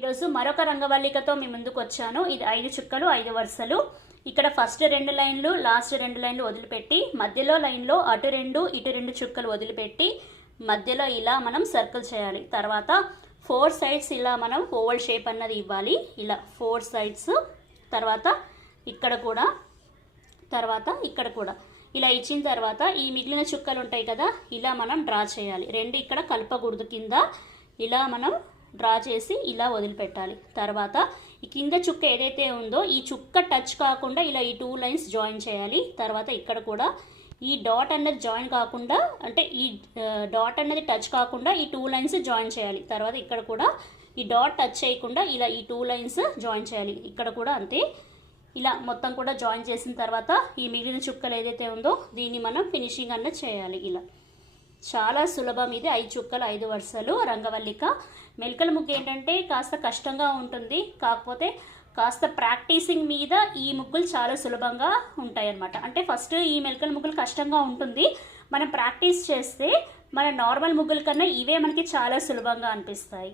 ఈరోజు మరొక రంగవల్లికతో మీ ముందుకు వచ్చాను. ఇది 5 చుక్కలు 5 వరుసలు. ఇక్కడ ఫస్ట్ 2 లైన్లు, లాస్ట్ 2 లైన్లు వదిలిపెట్టి మధ్యలో లైన్లో అటు 2 ఇటు 2 చుక్కలు వదిలిపెట్టి మధ్యలో ఇలా మనం సర్కిల్ చేయాలి. తర్వాత 4 సైడ్స్ ఇలా మనం ఓవల్ షేప్ అన్నది ఇవ్వాలి. ఇలా 4 సైడ్స్, తర్వాత ఇక్కడ కూడా, తర్వాత ఇక్కడ కూడా ఇలా ఇచ్చిన తర్వాత ఈ మిగిలిన చుక్కలు ఉంటాయి కదా, ఇలా మనం డ్రా చేయాలి. 2 ఇక్కడ కలపకూడదు, కింద ఇలా మనం డ్రా చేసి ఇలా వదిలిపెట్టాలి. తర్వాత ఈ కింద చుక్క ఏదైతే ఉందో ఈ చుక్క టచ్ కాకుండా ఇలా ఈ 2 లైన్స్ జాయిన్ చేయాలి. తర్వాత ఇక్కడ కూడా ఈ డాట్ అన్నది జాయిన్ కాకుండా, అంటే ఈ డాట్ అన్నది టచ్ కాకుండా ఈ 2 లైన్స్ జాయిన్ చేయాలి. తర్వాత ఇక్కడ కూడా ఈ డాట్ టచ్ చేయకుండా ఇలా ఈ 2 లైన్స్ జాయిన్ చేయాలి. ఇక్కడ కూడా అంతే. ఇలా మొత్తం కూడా జాయిన్ చేసిన తర్వాత ఈ మిగిలిన చుక్కలు ఏదైతే ఉందో దీన్ని మనం ఫినిషింగ్ అన్నది చేయాలి. ఇలా చాలా సులభం. ఇది 5 చుక్కలు 5 వరుసలు రంగవల్లిక. మెలికల ముగ్గు ఏంటంటే కాస్త కష్టంగా ఉంటుంది, కాకపోతే కాస్త ప్రాక్టీసింగ్ మీద ఈ ముగ్గులు చాలా సులభంగా ఉంటాయి అన్నమాట. అంటే ఫస్ట్ ఈ మెలికల ముగ్గులు కష్టంగా ఉంటుంది, మనం ప్రాక్టీస్ చేస్తే మన నార్మల్ ముగ్గుల కన్నా ఇవే మనకి చాలా సులభంగా అనిపిస్తాయి.